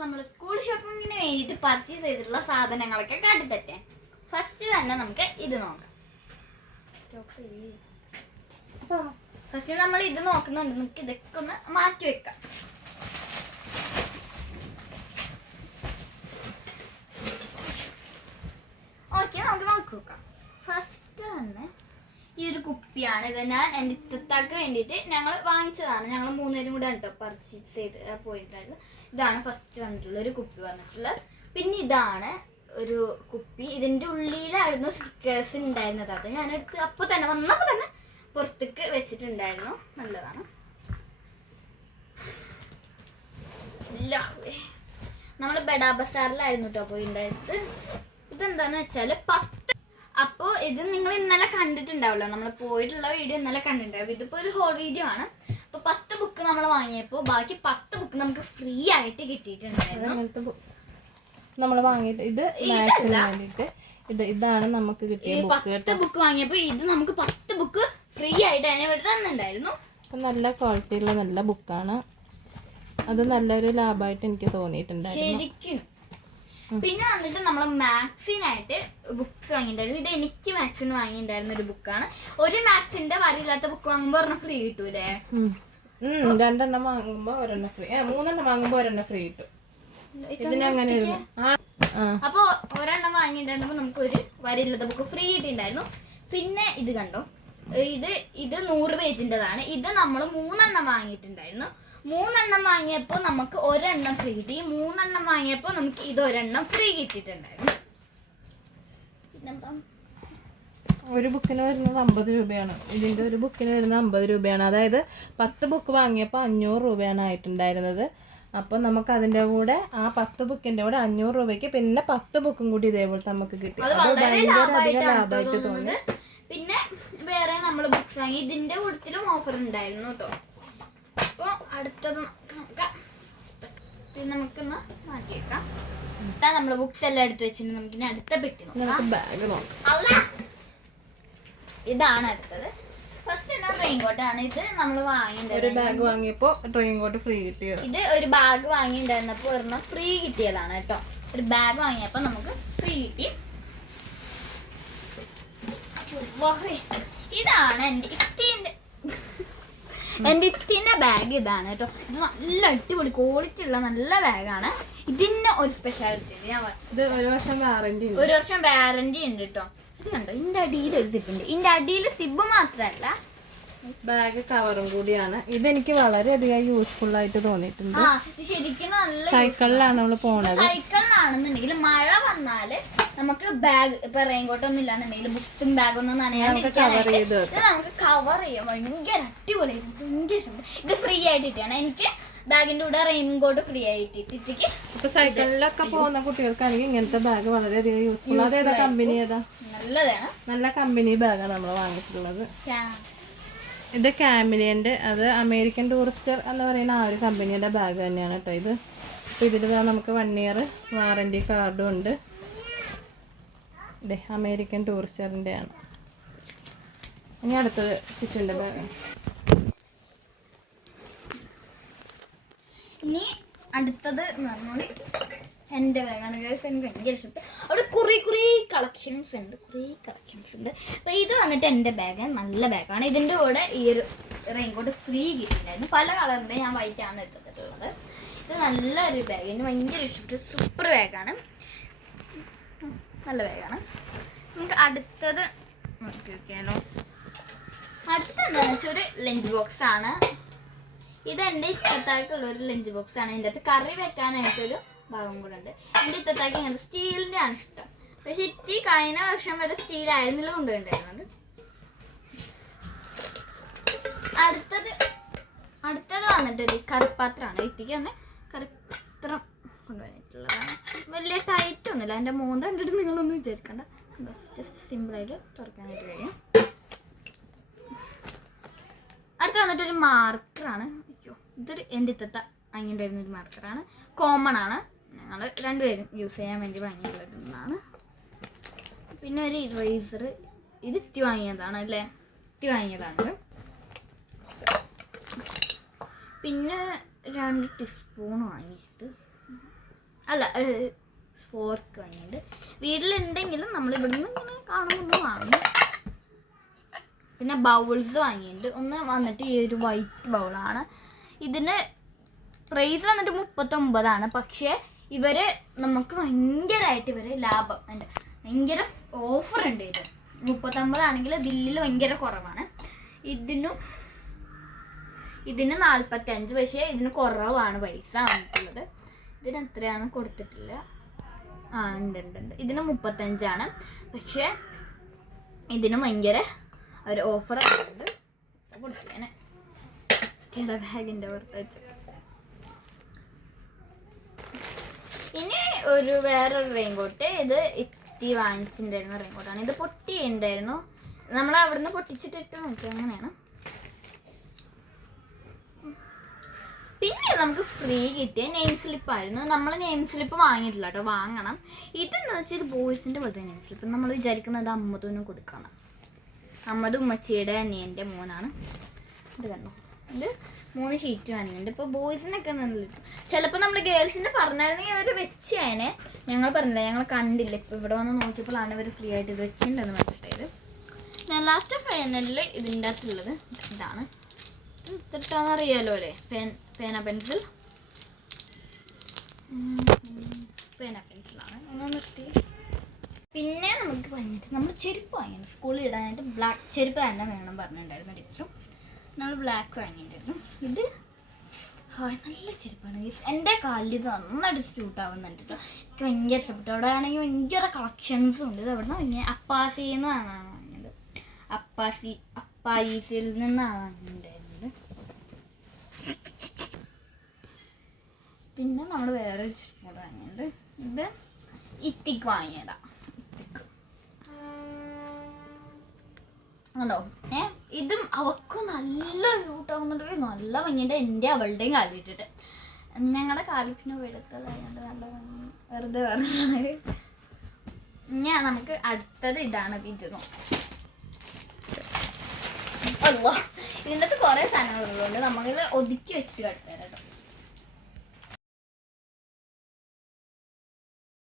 നമ്മൾ സ്കൂൾ ഷോപ്പിങ്ങിന് വേണ്ടിയിട്ട് പർച്ചേസ് ചെയ്തിട്ടുള്ള സാധനങ്ങളൊക്കെ കാട്ടിത്തട്ടെ ഫസ്റ്റ് തന്നെ നമുക്ക് ഇത് നോക്കാം. ഫസ്റ്റ് നമ്മൾ ഇത് നോക്കുന്നുണ്ട്. നമുക്ക് ഇതൊക്കെ ഒന്ന് മാറ്റി വെക്കാം ഓക്കെ നമുക്ക് നോക്കി നോക്കാം ഫസ്റ്റ് തന്നെ കുപ്പിയാണ്. ഇത് ഞാൻ എന്റെ ഇത്തത്താക്ക് വേണ്ടിയിട്ട് ഞങ്ങൾ വാങ്ങിച്ചതാണ്. ഞങ്ങൾ മൂന്നുപേരും കൂടെ കേട്ടോ പർച്ചേസ് ചെയ്ത് പോയിട്ടുള്ളത് ഇതാണ് ഫസ്റ്റ് വന്നിട്ടുള്ള ഒരു കുപ്പി വന്നിട്ടുള്ളത്. പിന്നെ ഇതാണ് ഒരു കുപ്പി. ഇതിന്റെ ഉള്ളിലായിരുന്നു സ്റ്റിക്കേഴ്സ് ഉണ്ടായിരുന്നത്. അത് ഞാനെടുത്ത് അപ്പോൾ തന്നെ വന്നപ്പോൾ തന്നെ പുറത്തേക്ക് വെച്ചിട്ടുണ്ടായിരുന്നു. നല്ലതാണ്. നമ്മൾ ബെഡാ ബസാറിലായിരുന്നു കേട്ടോ പോയിണ്ടായിട്ട് ഇതെന്താന്ന് വെച്ചാൽ പത്ത് അപ്പോ ഇത് നിങ്ങൾ ഇന്നലെ കണ്ടിട്ടുണ്ടാവല്ലോ നമ്മൾ പോയിട്ടുള്ള വീഡിയോ ഇന്നലെ കണ്ടിട്ടുണ്ടാവും ഇതിപ്പോ ഒരു ഹോൾ വീഡിയോ ആണ്. അപ്പൊ പത്ത് ബുക്ക് നമ്മൾ വാങ്ങിയപ്പോ ബാക്കി പത്ത് ബുക്ക് നമുക്ക് ഫ്രീ ആയിട്ട് കിട്ടിയിട്ടുണ്ടായിരുന്നു. നമ്മൾ വാങ്ങിയിട്ട് ഇത് ഇതല്ല. മാത്സിന് വേണ്ടിയിട്ട് ഇത് ഇതാണ് നമുക്ക് കിട്ടിയ പത്ത് ബുക്ക് വാങ്ങിയപ്പോ ഇത് നമുക്ക് പത്ത് ബുക്ക് ഫ്രീ ആയിട്ട് അതിനെ വേണ്ടി തന്നിട്ടുണ്ടായിരുന്നു. നല്ല നല്ല ക്വാളിറ്റിയുള്ള നല്ല ബുക്കാണ് അത് നല്ലൊരു ലാഭമായിട്ട് എനിക്ക് തോന്നിയിട്ടുണ്ടായിരുന്നു. ശരിക്കും. പിന്നെ വന്നിട്ട് നമ്മൾ മാത്സിനായിട്ട് ബുക്ക്സ് വാങ്ങിയിട്ടുണ്ടായിരുന്നു. ഇത് എനിക്ക് മാത്സിന് വാങ്ങിയിട്ടുണ്ടായിരുന്ന ഒരു ബുക്കാണ് ഒരു മാത്സിന്റെ വരില്ലാത്ത ബുക്ക് വാങ്ങുമ്പോൾ ഒരെണ്ണം ഫ്രീ കിട്ടൂലേ? രണ്ടെണ്ണം വാങ്ങുമ്പോ ഒരെണ്ണം ഫ്രീ മൂന്നെണ്ണം വാങ്ങുമ്പോ ഒരെണ്ണം ഫ്രീ കിട്ടും. ഇതിന് അങ്ങനെയായിരുന്നു ആ. ആ. അപ്പൊ ഒരെണ്ണം വാങ്ങിയിട്ടുണ്ടായിരുന്നപ്പോ നമുക്ക് ഒരു വരില്ലാത്ത ബുക്ക് ഫ്രീ കിട്ടിയിട്ടുണ്ടായിരുന്നു. പിന്നെ ഇത് കണ്ടോ? ഇത് ഇത് നൂറ് പേജിന്റെതാണ് ഇത് നമ്മൾ മൂന്നെണ്ണം വാങ്ങിയിട്ടുണ്ടായിരുന്നു. മൂന്നെണ്ണം വാങ്ങിയപ്പോൾ നമുക്ക് ഒരെണ്ണം ഫ്രീ കിട്ടി. മൂന്നെണ്ണം വാങ്ങിയപ്പോൾ നമുക്ക് ഇത് ഒരെണ്ണം ഫ്രീ കിട്ടിയിട്ടുണ്ടായിരുന്നു. പിന്നെന്താ? ഒരു ബുക്കിന് വരുന്നത് അമ്പത് രൂപയാണ്. ഇതിന്റെ ഒരു ബുക്കിന് വരുന്നത് അമ്പത് രൂപയാണ്. അതായത് പത്ത് ബുക്ക് വാങ്ങിയപ്പോൾ അഞ്ഞൂറ് രൂപയാണ് ആയിട്ടുണ്ടായിരുന്നത്. അപ്പം നമുക്ക് അതിന്റെ കൂടെ ആ പത്ത് ബുക്കിന്റെ കൂടെ അഞ്ഞൂറ് രൂപയ്ക്ക് പിന്നെ പത്ത് ബുക്കും കൂടി ഇതേപോലെ നമുക്ക് കിട്ടി. അത് ഭയങ്കര അധികം ലാഭമായിട്ട് തോന്നി. പിന്നെ വേറെ നമ്മൾ ബുക്ക് വാങ്ങി. ഇതിന്റെ കൂട്ടത്തിലും ഓഫർ ഉണ്ടായിരുന്നു കേട്ടോ. അപ്പൊ അടുത്തത് നോക്കാം ഇത് നമുക്കൊന്ന് മാറ്റിയേക്കാം. എന്നിട്ടാ ഇതാ നമ്മൾ ബുക്സ് എല്ലാം എടുത്ത് വെച്ചിട്ടുണ്ട് നമുക്ക് ഇനി അടുത്ത പെട്ടി നോക്കാം. ബാഗ്. ഇതാണ് അടുത്തത്. ഫസ്റ്റ് കോട്ടാണ് ഇത് നമ്മൾ ഒരു ബാഗ് വാങ്ങിയപ്പോ കോട്ട് ഫ്രീ കിട്ടിയത് ഇത് ഒരു ബാഗ് വാങ്ങിയിട്ടുണ്ടായിരുന്നപ്പോൾ ഒരെണ്ണം ഫ്രീ കിട്ടിയതാണ് കേട്ടോ. ഒരു ബാഗ് വാങ്ങിയപ്പോ നമുക്ക് ഫ്രീ കിട്ടി. ഇതാണ് എന്റെ ഇത്തിന്റെ എന്റെ ഇതിന്റെ ബാഗ് ഇതാണ് കേട്ടോ. ഇത് നല്ല അടിപൊളി ക്വാളിറ്റി ഉള്ള നല്ല ബാഗാണ് ഇതിന് ഒരു സ്പെഷ്യാലിറ്റി ഉണ്ട്. ഞാൻ ഇത് ഒരു വർഷം വാറന്റി ഉണ്ട്. ഒരു വർഷം വാറന്റി ഉണ്ട് കേട്ടോ. ഇത് കണ്ടോ? ഇതിന്റെ അടിയിൽ ഒരു സിബ് ഉണ്ട്. ഇതിന്റെ അടിയിൽ സിബ് മാത്രമല്ല ബാഗ് കവറും കൂടിയാണ്. ഇതെനിക്ക് വളരെയധികം യൂസ്ഫുൾ ആയിട്ട് തോന്നിയിട്ടുണ്ട്. ശരിക്കും നല്ല സൈക്കിളിലാണ് നമ്മൾ പോണത്. സൈക്കിളിലാണെന്നുണ്ടെങ്കിൽ മഴ വന്നാൽ നമുക്ക് ബാഗ് ഇപ്പൊ റെയിൻകോട്ട് ഒന്നും ഇല്ലാന്നുണ്ടെങ്കിൽ ബുക്സും ബാഗ് ഒന്നും നനയാണ്ടിരിക്കാനായിട്ട് ഇത് നമുക്ക് കവർ ചെയ്യാം. ഭയങ്കര അടിപൊളി ഭയങ്കര ഇഷ്ടപ്പെട്ടു ഇത് ഫ്രീ ആയിട്ട് ഇട്ടാണ് എനിക്ക് ബാഗിന്റെ കൂടെ റെയിൻകോട്ട് ഫ്രീ ആയിട്ട് ഇട്ടിട്ട് ഇപ്പൊ സൈക്കിളിലൊക്കെ പോകുന്ന കുട്ടികൾക്കാണെങ്കിൽ ഇങ്ങനത്തെ ബാഗ് വളരെയധികം യൂസ്ഫുൾ അതേതാ കമ്പനി ഏതാ? നല്ലതാണ്. നല്ല കമ്പനി ബാഗാണ് നമ്മൾ വാങ്ങിയിട്ടുള്ളത്. ഇത് കാമിലിയന്റെ അത് അമേരിക്കൻ ടൂറിസ്റ്റർ എന്ന് പറയുന്ന ആ ഒരു കമ്പനിയുടെ ബാഗ് തന്നെയാണ് കേട്ടോ ഇത്. അപ്പോൾ ഇതിൽ നമുക്ക് വൺ ഇയർ വാറന്റി കാർഡും ഉണ്ട്. ഇതേ അമേരിക്കൻ ടൂറിസ്റ്ററിന്റെ ആണ് ഇനി അടുത്തത് ചിച്ചുന്റെ ബാഗ് ഇനി അടുത്തത് എന്റെ ബാഗാണ് ഗൈസ് എനിക്ക് ഭയങ്കര ഇഷ്ടപ്പെട്ടു. അവിടെ കുറേ കുറേ കളക്ഷൻസ് ഉണ്ട് കുറേ കളക്ഷൻസ് ഉണ്ട്. അപ്പോൾ ഇത് വന്നിട്ട് എന്റെ ബാഗ് നല്ല ബാഗാണ് ഇതിന്റെ കൂടെ ഈ ഒരു റെയിൻകോട്ട് ഫ്രീ കിട്ടിയിട്ടുണ്ടായിരുന്നു. പല കളറിന്റെ ഞാൻ വൈറ്റാണ് എടുത്തിട്ടുള്ളത്. ഇത് നല്ലൊരു ബാഗ് എനിക്ക് ഭയങ്കര ഇഷ്ടപ്പെട്ടു. സൂപ്പർ ബാഗാണ് നല്ല ബാഗാണ് നമുക്ക് അടുത്തത് നോക്കി അടുത്തെന്താണെന്ന് വെച്ചാൽ ഒരു ലഞ്ച് ബോക്സ് ആണ്. ഇത് എന്റെ ഇഷ്ടത്തായിട്ടുള്ള ഒരു ലഞ്ച് ബോക്സ് ആണ്. ഇതിന്റെ അകത്ത് കറി വെക്കാനായിട്ടൊരു ഭാഗം കൂടെ ഉണ്ട്. എന്റെ ഇത്തട്ടാക്കി ഇങ്ങനെ സ്റ്റീലിന്റെ ആണ് ഇഷ്ടം. പക്ഷെ ഇറ്റി കഴിഞ്ഞ വർഷം വരെ സ്റ്റീൽ ആയിരുന്നില്ല കൊണ്ടുപോയിട്ടുണ്ടായിരുന്നത്. അടുത്തത് അടുത്തത് വന്നിട്ട് ഒരു കറിപ്പാത്രമാണ്. ഇറ്റിക്ക് തന്നെ കറിപ്പാത്രം കൊണ്ടുപോയിട്ടുള്ളതാണ്. വലിയ ടൈറ്റ് ഒന്നുമില്ല. എന്റെ മോന്ത കണ്ടിട്ട് നിങ്ങളൊന്നും വിചാരിക്കണ്ട. ജസ്റ്റ് സിമ്പിളായിട്ട് തുറക്കാനായിട്ട് കഴിയും അടുത്ത വന്നിട്ടൊരു മാർക്കറാണ് അയ്യോ ഇതൊരു എന്റെ ഇത്തത്ത വാങ്ങിയിട്ടുണ്ടായിരുന്ന ഒരു മാർക്കറാണ് കോമൺ ആണ്. ഞങ്ങൾ രണ്ടുപേരും യൂസ് ചെയ്യാൻ വേണ്ടി വാങ്ങിയിട്ടുള്ളതാണ്. പിന്നെ ഒരു ഇറേസർ ഇത് ഇത്തി വാങ്ങിയതാണ് അല്ലേ? ഇത്തി വാങ്ങിയതാണ്. പിന്നെ രണ്ട് ടീസ്പൂൺ വാങ്ങിയിട്ട്. അല്ല ഫോർക്ക് വാങ്ങിയിട്ട്. വീട്ടിലുണ്ടെങ്കിലും നമ്മൾ ഇവിടുന്ന് ഇങ്ങനെ കാണുമ്പോൾ വാങ്ങും. പിന്നെ ബൗൾസ് വാങ്ങിയിട്ടുണ്ട്. ഒന്ന് വന്നിട്ട് ഈ ഒരു വൈറ്റ് ബൗളാണ് ഇതിന് പ്രൈസ് വന്നിട്ട് മുപ്പത്തൊമ്പതാണ്. പക്ഷേ ഇവർ നമുക്ക് ഭയങ്കരമായിട്ട് ഇവർ ലാഭം ഉണ്ട് ഭയങ്കര ഓഫർ ഉണ്ട് ഇത്. മുപ്പത്തൊമ്പതാണെങ്കിൽ ബില്ലിൽ ഭയങ്കര കുറവാണ്. ഇതിനും ഇതിന് നാൽപ്പത്തഞ്ച് പക്ഷേ ഇതിന് കുറവാണ് പൈസ വന്നിട്ടുള്ളത്. ഇതിന് എത്രയാണ് കൊടുത്തിട്ടില്ല. ആ ഉണ്ട് ഉണ്ട് ഉണ്ട്. ഇതിന് മുപ്പത്തഞ്ചാണ്. പക്ഷേ ഇതിന് ഭയങ്കര ഒരു ഓഫർ ഉണ്ട്. കൊടുത്തേനെ ചില ബാഗിന്റെ പുറത്ത് വെച്ച്. ഇനി ഒരു വേറൊരു റെയിൻകോട്ട് ഇത് ഇത്തി വാങ്ങിച്ചിട്ടുണ്ടായിരുന്ന റെയിൻകോട്ടാണ് ഇത് പൊട്ടിയുണ്ടായിരുന്നു നമ്മൾ അവിടുന്ന് പൊട്ടിച്ചിട്ടിട്ട് നോക്കി അങ്ങനെയാണ്. പിന്നെ നമുക്ക് ഫ്രീ കിട്ടിയ നെയിം സ്ലിപ്പ് ആയിരുന്നു. നമ്മൾ നെയിം സ്ലിപ്പ് വാങ്ങിയിട്ടില്ല കേട്ടോ വാങ്ങണം. ഇതെന്ന് വെച്ചാൽ ഇത് ബോയ്സിന്റെ പോലത്തെ നെയിം സ്ലിപ്പ് നമ്മൾ വിചാരിക്കുന്നത് അമ്മതുവിന് കൊടുക്കണം അമ്മത് ഉമ്മച്ചിയുടെ അനിയന്റെ മോനാണ്. ഇത് കണ്ടോ? ഇത് മൂന്ന് ഷീറ്റ് വരുന്നുണ്ട് ഇപ്പോൾ ബോയ്സിനൊക്കെ നല്ല ചിലപ്പോൾ നമ്മൾ ഗേൾസിന്റെ പറഞ്ഞായിരുന്നെങ്കിൽ അവർ വെച്ചേനെ. ഞങ്ങൾ പറഞ്ഞില്ല ഞങ്ങൾ കണ്ടില്ല. ഇപ്പോൾ ഇവിടെ വന്ന് നോക്കിയപ്പോഴാണ് ഇവർ ഫ്രീ ആയിട്ട് ഇത് വെച്ചിട്ടുണ്ടെന്ന് മനസ്സിലായത്. ഞാൻ ലാസ്റ്റ് ഫൈനലിൽ ഇതിന്റെ അകത്തുള്ളത് ഇതാണ്. എടുത്തിട്ടാന്ന് അറിയാലോ അല്ലേ പേന പെൻസിൽ പേന പെൻസിലാണ് നിർത്തി. പിന്നെ നമുക്ക് പറഞ്ഞിട്ട് നമ്മൾ ചെരുപ്പ് വാങ്ങിയിട്ടുണ്ട്. സ്കൂളിൽ ഇടാനായിട്ട് ബ്ലാക്ക് ചെരുപ്പ് തന്നെ വേണം പറഞ്ഞിട്ടുണ്ടായിരുന്നു ടീച്ചറും നമ്മൾ ബ്ലാക്ക് വാങ്ങിയിട്ടുണ്ടായിരുന്നു. ഇത് നല്ല ചെരുപ്പാണ്. Guys. എന്റെ കാലിൽ ഇത് നന്നായിട്ട് സ്യൂട്ട് ആവുന്നുണ്ട് കേട്ടോ എനിക്ക് ഭയങ്കര ഇഷ്ടപ്പെട്ടു. അവിടെ ആണെങ്കിൽ ഭയങ്കര കളക്ഷൻസും ഉണ്ട്. ഇത് അവിടെ നിന്ന് വാങ്ങിയത്? അപ്പാസിയിൽ നിന്നാണ് വാങ്ങിയത്. അപ്പാസി അപ്പായിസിൽ നിന്നാണ് വാങ്ങിയിട്ടുണ്ടായിരുന്നത്. പിന്നെ നമ്മൾ വേറെ കൂടെ വാങ്ങിയത്. ഇത് ഇത്തിക്ക് വാങ്ങിയതാണ് ഇത്തിക്ക്. ഏ ഇതും അവക്കും നല്ല ഷൂട്ടാവുന്നുണ്ട് നല്ല ഭംഗിയുണ്ട്. എന്റെ അവളുടെയും കാലിട്ടിട്ട് ഞങ്ങളുടെ കാലിൽ പിന്നെ വെളുത്തതായതുകൊണ്ട് നല്ല വെറുതെ പറഞ്ഞത്. ഞാൻ നമുക്ക് അടുത്തത് ഇതാണ് ഇത് അല്ലോ കുറെ കുറേ സാധനങ്ങളുള്ളതുകൊണ്ട് നമ്മൾ ഒതുക്കി വെച്ചിട്ട് കട്ടുതരാം